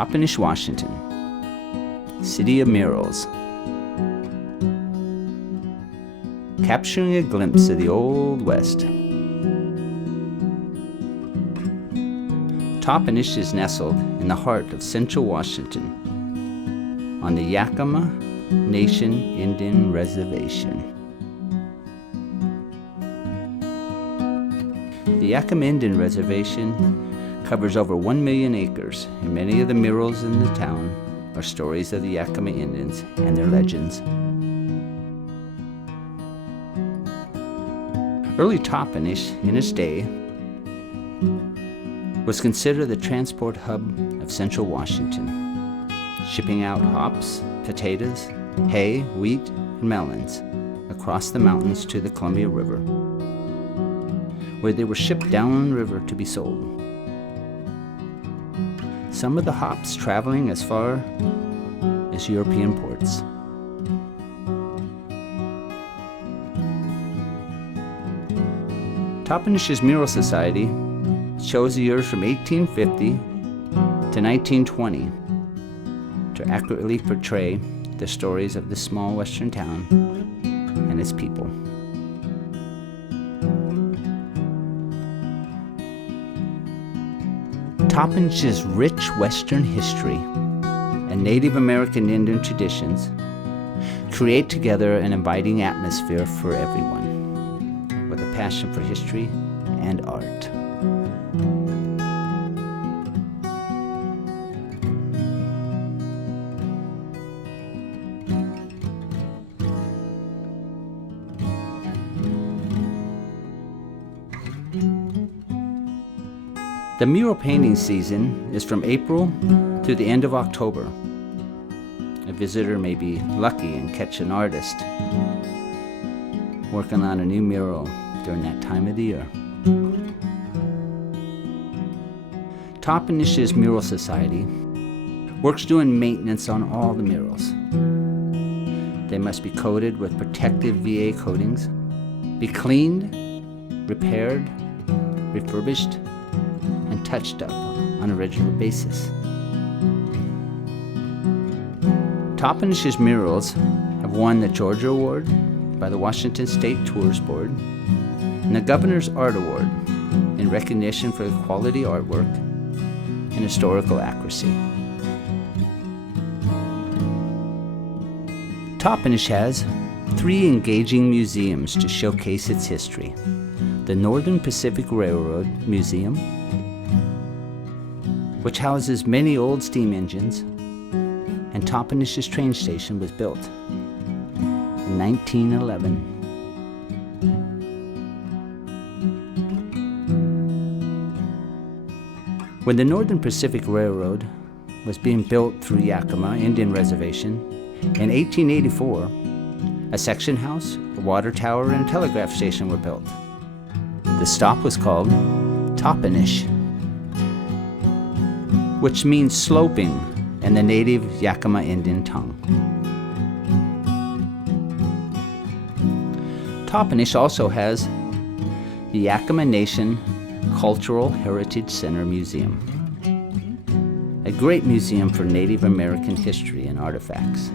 Toppenish, Washington, city of murals, capturing a glimpse of the Old West. Toppenish is nestled in the heart of central Washington on the Yakima Nation Indian Reservation. The Yakima Indian Reservation covers over 1 million acres, and many of the murals in the town are stories of the Yakima Indians and their legends. Early Toppenish, in its day, was considered the transport hub of central Washington, shipping out hops, potatoes, hay, wheat, and melons across the mountains to the Columbia River, where they were shipped downriver to be sold. Some of the hops traveling as far as European ports. Toppenish's Mural Society shows the years from 1850 to 1920 to accurately portray the stories of this small western town and its people. Toppenish's rich Western history and Native American Indian traditions create together an inviting atmosphere for everyone with a passion for history and art. The mural painting season is from April to the end of October. A visitor may be lucky and catch an artist working on a new mural during that time of the year. Toppenish's Mural Society works doing maintenance on all the murals. They must be coated with protective VA coatings, be cleaned, repaired, refurbished, and touched up on a regular basis. Toppenish's murals have won the Georgia Award by the Washington State Tours Board and the Governor's Art Award in recognition for quality artwork and historical accuracy. Toppenish has 3 engaging museums to showcase its history: the Northern Pacific Railroad Museum, which houses many old steam engines, and Toppenish's train station was built in 1911. When the Northern Pacific Railroad was being built through Yakima Indian Reservation in 1884, a section house, a water tower, and a telegraph station were built. The stop was called Toppenish, which means sloping in the native Yakima Indian tongue. Toppenish also has the Yakima Nation Cultural Heritage Center Museum, a great museum for Native American history and artifacts.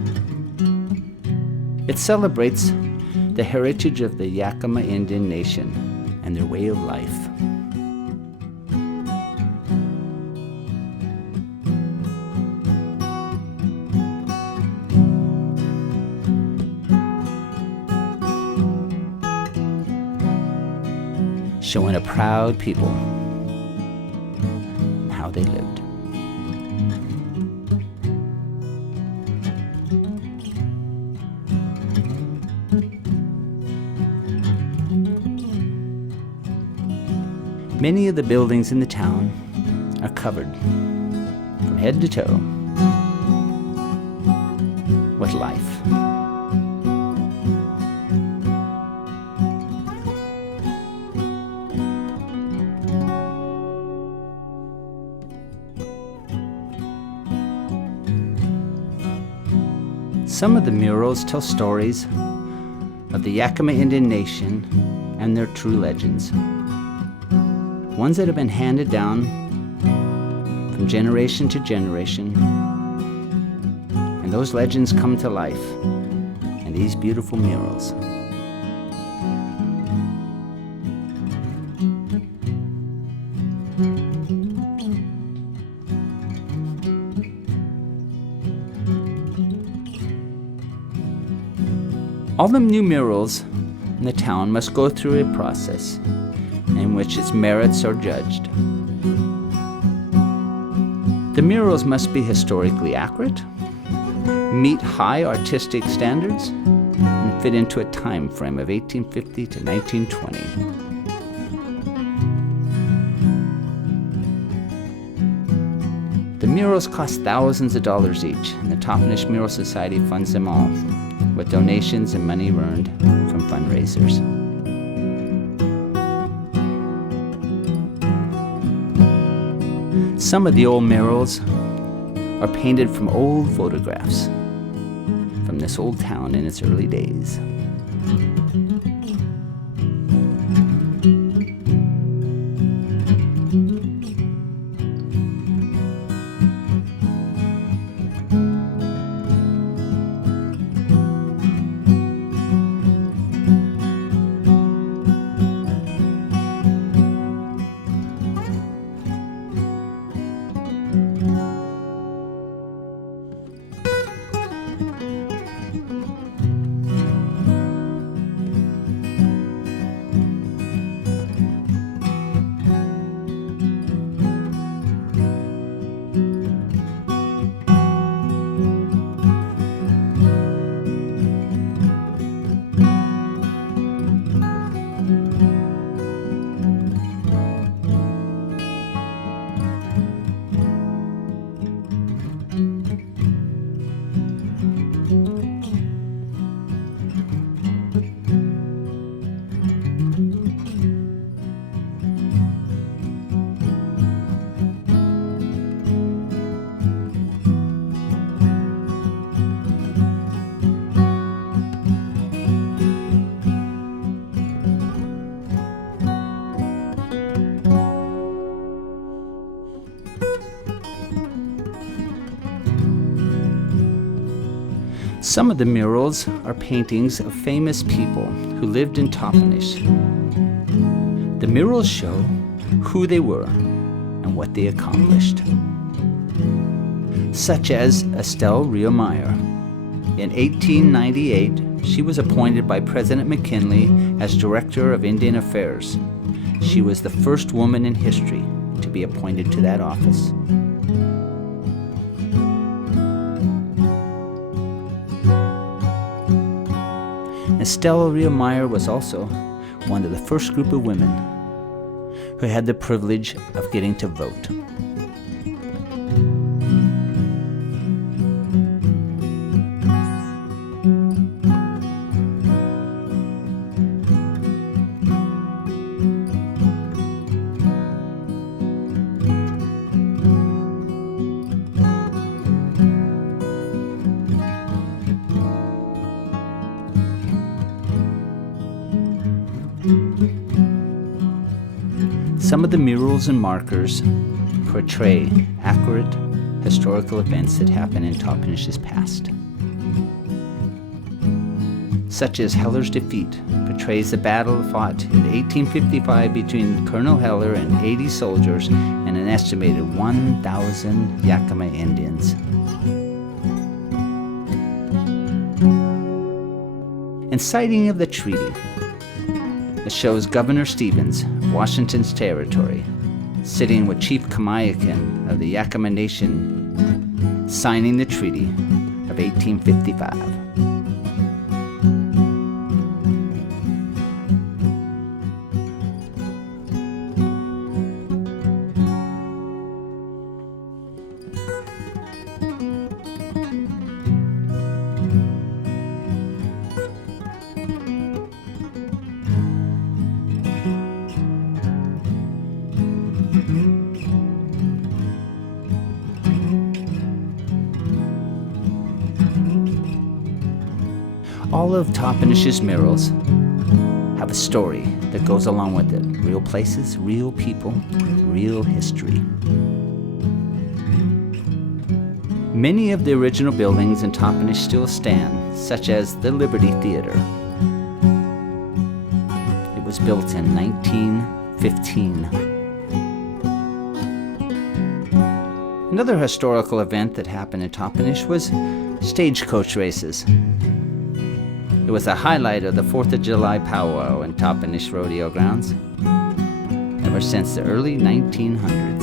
It celebrates the heritage of the Yakima Indian Nation and their way of life. Showing a proud people how they lived. Many of the buildings in the town are covered from head to toe with life. Some of the murals tell stories of the Yakima Indian Nation and their true legends, ones that have been handed down from generation to generation. And those legends come to life in these beautiful murals. All the new murals in the town must go through a process in which its merits are judged. The murals must be historically accurate, meet high artistic standards, and fit into a time frame of 1850 to 1920. The murals cost thousands of dollars each, and the Toppenish Mural Society funds them all with donations and money earned from fundraisers. Some of the old murals are painted from old photographs from this old town in its early days. Some of the murals are paintings of famous people who lived in Toppenish. The murals show who they were and what they accomplished. Such as Estelle Riomeyer. In 1898, she was appointed by President McKinley as Director of Indian Affairs. She was the first woman in history to be appointed to that office. Estelle Riomeyer was also one of the first group of women who had the privilege of getting to vote. Some of the murals and markers portray accurate historical events that happened in Toppenish's past. Such as Heller's defeat portrays the battle fought in 1855 between Colonel Heller and 80 soldiers and an estimated 1,000 Yakima Indians. And sighting of the treaty. It shows Governor Stevens, Washington's territory, sitting with Chief Kamiakin of the Yakima Nation, signing the Treaty of 1855. All of Toppenish's murals have a story that goes along with it. Real places, real people, real history. Many of the original buildings in Toppenish still stand, such as the Liberty Theater. It was built in 1915. Another historical event that happened in Toppenish was stagecoach races. It was a highlight of the 4th of July powwow in Toppenish Rodeo Grounds ever since the early 1900s.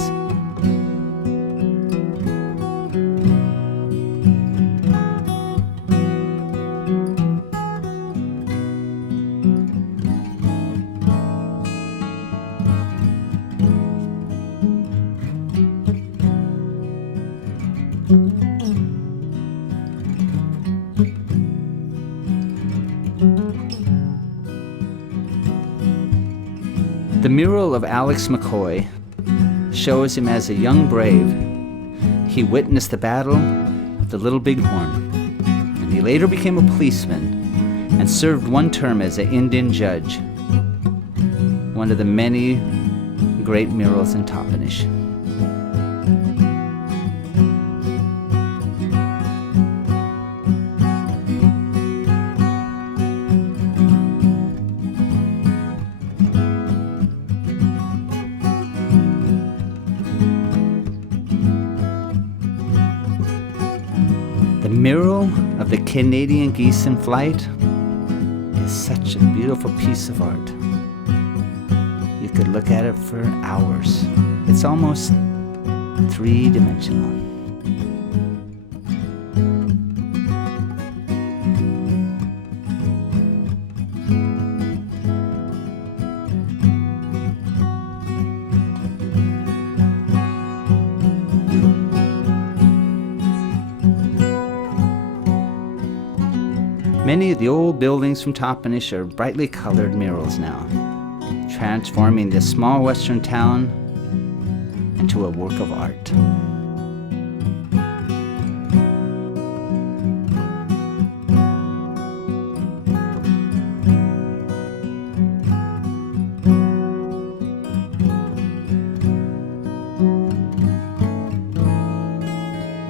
The mural of Alex McCoy shows him as a young brave. He witnessed the Battle of the Little Bighorn, and he later became a policeman and served one term as an Indian judge. One of the many great murals in Toppenish. The mural of the Canadian geese in flight is such a beautiful piece of art. You could look at it for hours. It's almost three-dimensional. Many of the old buildings from Toppenish are brightly colored murals now, transforming this small western town into a work of art.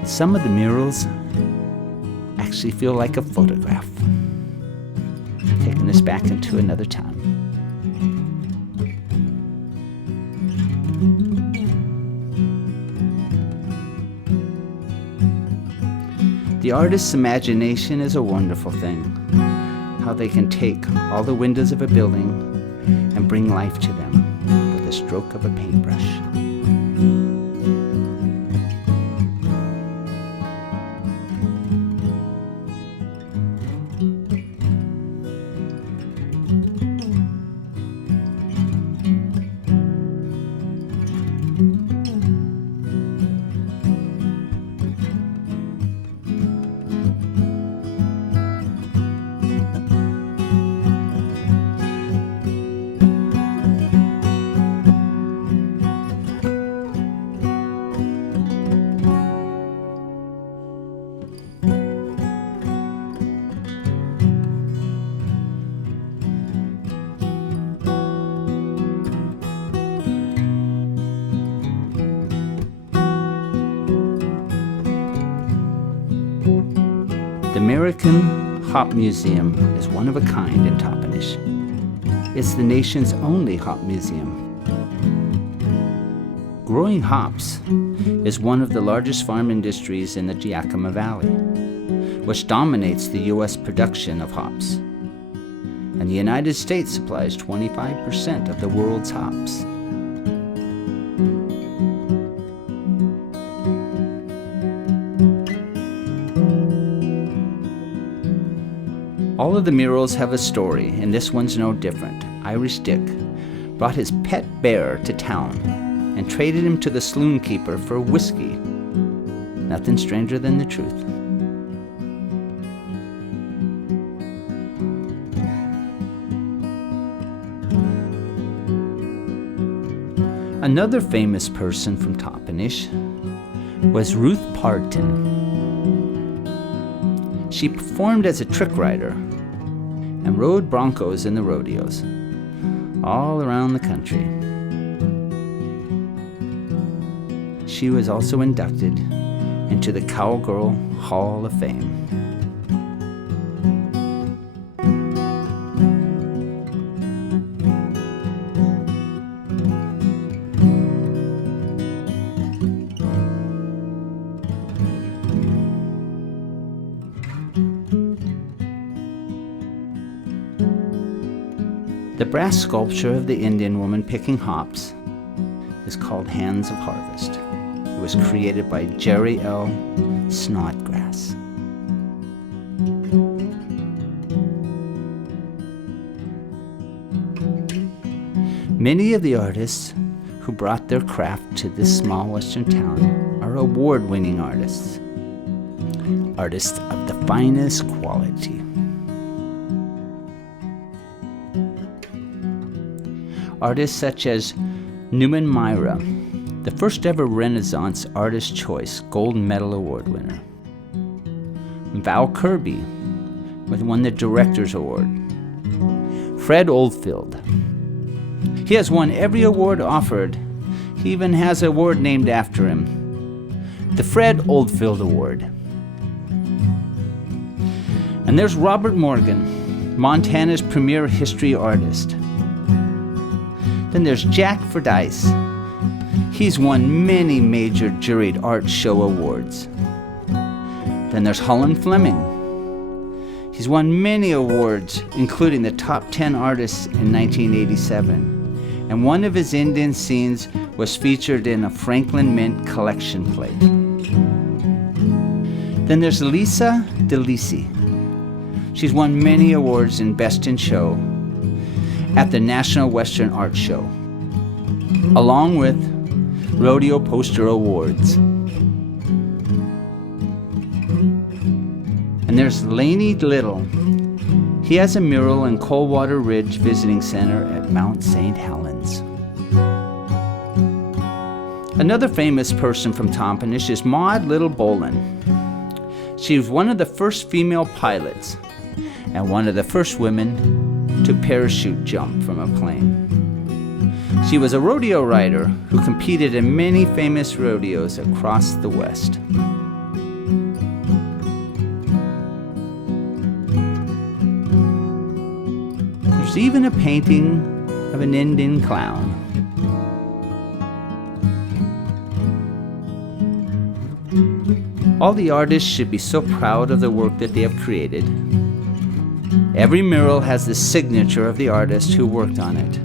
Some of the murals actually feel like a photograph, taking us back into another time. The artist's imagination is a wonderful thing, how they can take all the windows of a building and bring life to them with a stroke of a paintbrush. The American Hop Museum is one of a kind in Toppenish. It's the nation's only hop museum. Growing hops is one of the largest farm industries in the Yakima Valley, which dominates the U.S. production of hops. And the United States supplies 25% of the world's hops. All of the murals have a story, and this one's no different. Irish Dick brought his pet bear to town and traded him to the saloon keeper for whiskey. Nothing stranger than the truth. Another famous person from Toppenish was Ruth Parton. She performed as a trick rider and rode broncos in the rodeos all around the country. She was also inducted into the Cowgirl Hall of Fame. The brass sculpture of the Indian woman picking hops is called Hands of Harvest. It was created by Jerry L. Snodgrass. Many of the artists who brought their craft to this small western town are award-winning artists, artists of the finest quality. Artists such as Newman Myra, the first ever Renaissance Artist Choice Gold Medal Award winner. Val Kirby, who won the Director's Award. Fred Oldfield. He has won every award offered. He even has an award named after him. The Fred Oldfield Award. And there's Robert Morgan, Montana's premier history artist. Then there's Jack Fordyce. He's won many major juried art show awards. Then there's Holland Fleming. He's won many awards, including the top 10 artists in 1987. And one of his Indian scenes was featured in a Franklin Mint collection plate. Then there's Lisa DeLisi. She's won many awards in Best in Show at the National Western Art Show, along with Rodeo Poster Awards. And there's Laney Little. He has a mural in Coldwater Ridge Visiting Center at Mount St. Helens. Another famous person from Toppenish is Maud Little Bolin. She was one of the first female pilots and one of the first women to parachute jump from a plane. She was a rodeo rider who competed in many famous rodeos across the West. There's even a painting of an Indian clown. All the artists should be so proud of the work that they have created. Every mural has the signature of the artist who worked on it.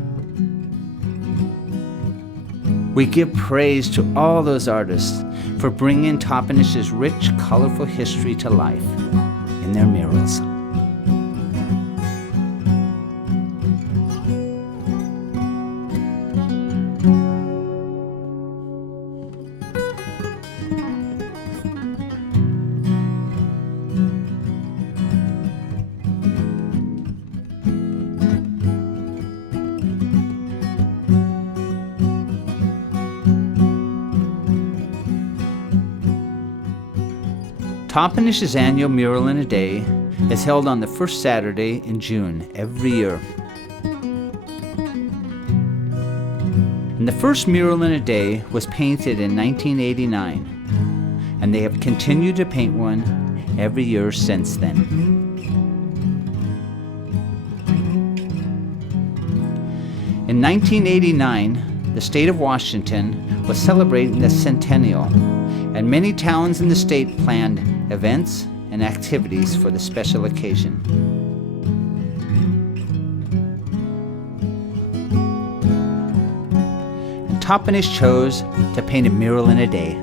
We give praise to all those artists for bringing Toppenish's rich, colorful history to life in their murals. Toppenish's annual Mural in a Day is held on the first Saturday in June every year. And the first Mural in a Day was painted in 1989, and they have continued to paint one every year since then. In 1989, the state of Washington was celebrating the centennial, and many towns in the state planned events and activities for the special occasion. And Toppenish chose to paint a mural in a day.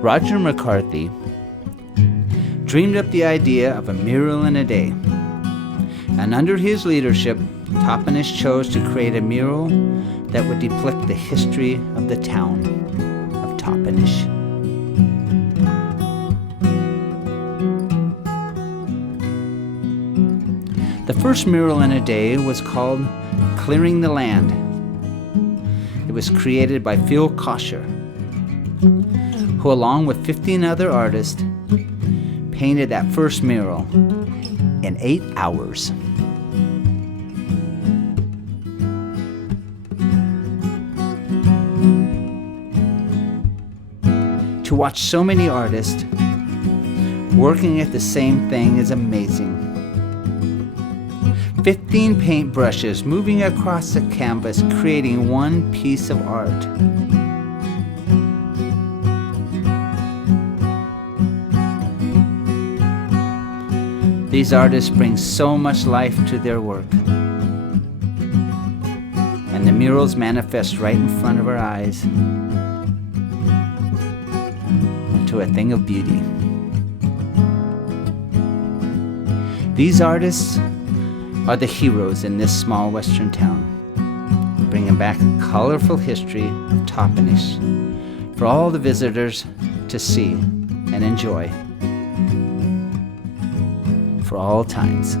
Roger McCarthy dreamed up the idea of a mural in a day, and under his leadership, Toppenish chose to create a mural that would depict the history of the town of Toppenish. The first mural in a day was called Clearing the Land. It was created by Phil Kosher, who along with 15 other artists painted that first mural in 8 hours. To watch so many artists working at the same thing is amazing. 15 paintbrushes moving across the canvas, creating one piece of art. These artists bring so much life to their work, and the murals manifest right in front of our eyes into a thing of beauty. These artists are the heroes in this small western town, bringing back a colorful history of Toppenish for all the visitors to see and enjoy for all times.